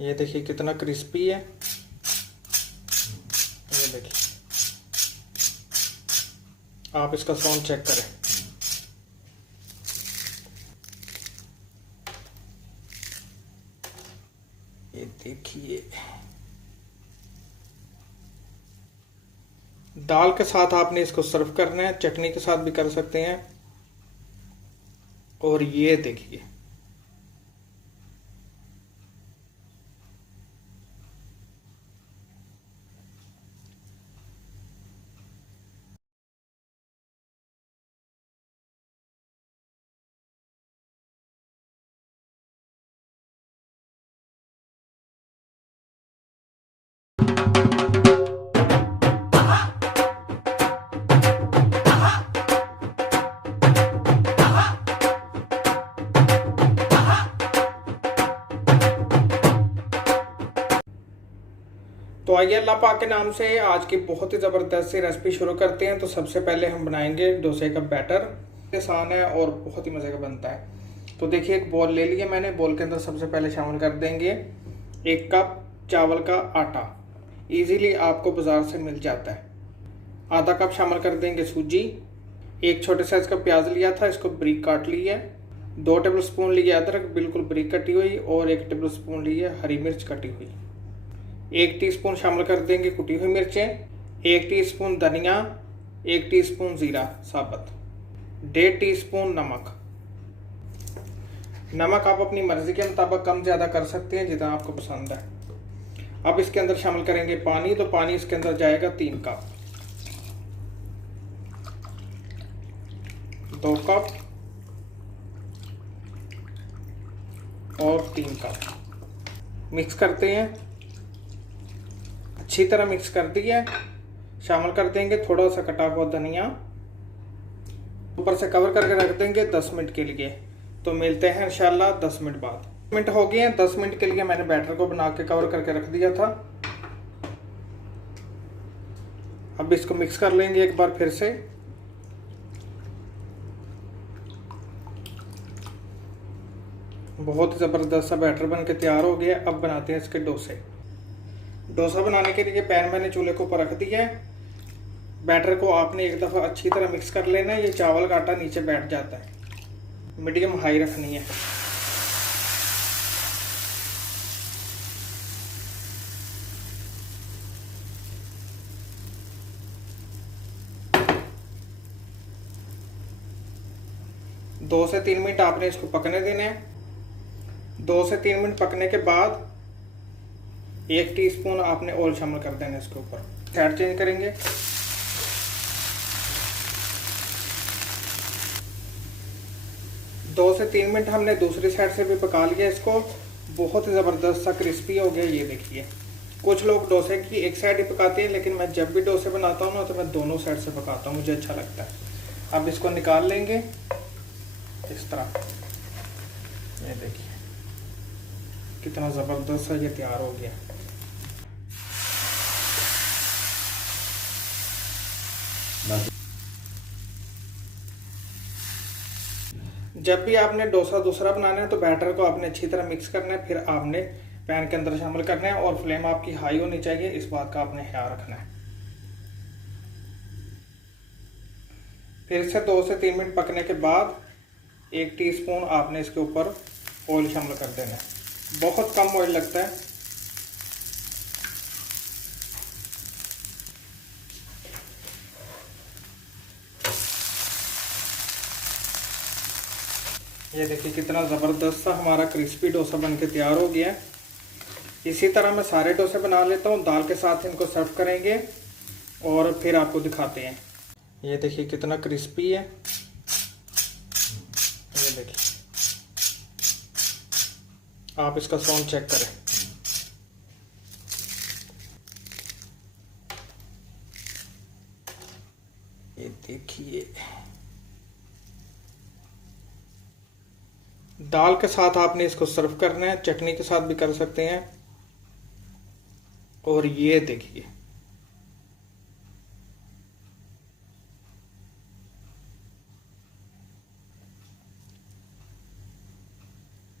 ये देखिए कितना क्रिस्पी है। ये देखिए, आप इसका साउंड चेक करें। ये देखिए, दाल के साथ आपने इसको सर्व करना है, चटनी के साथ भी कर सकते हैं। और ये देखिए, तो आइए अल्लाह पाक के नाम से आज की बहुत ही ज़बरदस्त सी रेसिपी शुरू करते हैं। तो सबसे पहले हम बनाएंगे डोसे का बैटर। आसान है और बहुत ही मज़े का बनता है। तो देखिए, एक बॉल ले लिया मैंने। बॉल के अंदर सबसे पहले शामिल कर देंगे 1 कप चावल का आटा। इजीली आपको बाज़ार से मिल जाता है। आधा कप शामिल कर देंगे सूजी। 1 छोटे साइज़ का प्याज लिया था, इसको बारीक काट लिया है। 2 टेबल स्पून लिए अदरक बिल्कुल बारीक कटी हुई, और 1 टेबल स्पून लिए हरी मिर्च कटी हुई। 1 टीस्पून शामिल कर देंगे कुटी हुई मिर्चें। 1 टीस्पून धनिया, 1 टीस्पून जीरा साबुत, 1.5 टीस्पून नमक। नमक आप अपनी मर्जी के मुताबिक कम ज़्यादा कर सकते हैं, जितना आपको पसंद है। अब इसके अंदर शामिल करेंगे पानी। तो पानी इसके अंदर जाएगा 3 कप, 2 कप और 3 कप। मिक्स करते हैं, अच्छी तरह मिक्स कर दिया। शामिल कर देंगे थोड़ा सा कटा हुआ धनिया। ऊपर से कवर करके रख देंगे 10 मिनट के लिए। तो मिलते हैं इंशाल्लाह 10 मिनट बाद। 10 मिनट हो गए हैं। 10 मिनट के लिए मैंने बैटर को बना के कवर करके रख दिया था। अब इसको मिक्स कर लेंगे एक बार फिर से। बहुत ज़बरदस्त सा बैटर बन के तैयार हो गया। अब बनाते हैं इसके डोसे। डोसा बनाने के लिए पैन मैंने चूल्हे के ऊपर रख दिया है। बैटर को आपने एक दफ़ा अच्छी तरह मिक्स कर लेना है। ये चावल का आटा नीचे बैठ जाता है। मीडियम हाई रखनी है। दो से 3 मिनट आपने इसको पकने देना है। 2 से 3 मिनट पकने के बाद 1 टीस्पून आपने ऑयल शामिल कर देना इसके ऊपर। साइड चेंज करेंगे। दो से 3 मिनट हमने दूसरी साइड से भी पका लिया इसको। बहुत ही ज़बरदस्त सा क्रिस्पी हो गया। ये देखिए, कुछ लोग डोसे की एक साइड ही पकाते हैं, लेकिन मैं जब भी डोसे बनाता हूँ ना तो मैं दोनों साइड से पकाता हूँ, मुझे अच्छा लगता है। अब इसको निकाल लेंगे इस तरह। ये देखिए कितना ज़बरदस्त सा ये तैयार हो गया। जब भी आपने डोसा दूसरा बनाना है तो बैटर को आपने अच्छी तरह मिक्स करना है। फिर आपने पैन के अंदर शामिल करना है, और फ्लेम आपकी हाई होनी चाहिए। इस बात का आपने ख्याल रखना है। फिर से 2 से 3 मिनट पकने के बाद 1 टीस्पून आपने इसके ऊपर ऑयल शामिल कर देना है। बहुत कम ऑयल लगता है। ये देखिए कितना ज़बरदस्त सा हमारा क्रिस्पी डोसा बनके तैयार हो गया है। इसी तरह मैं सारे डोसे बना लेता हूँ। दाल के साथ इनको सर्व करेंगे और फिर आपको दिखाते हैं। ये देखिए कितना क्रिस्पी है। ये देखिए, आप इसका साउंड चेक करें। ये देखिए, दाल के साथ आपने इसको सर्व करना है, चटनी के साथ भी कर सकते हैं। और ये देखिए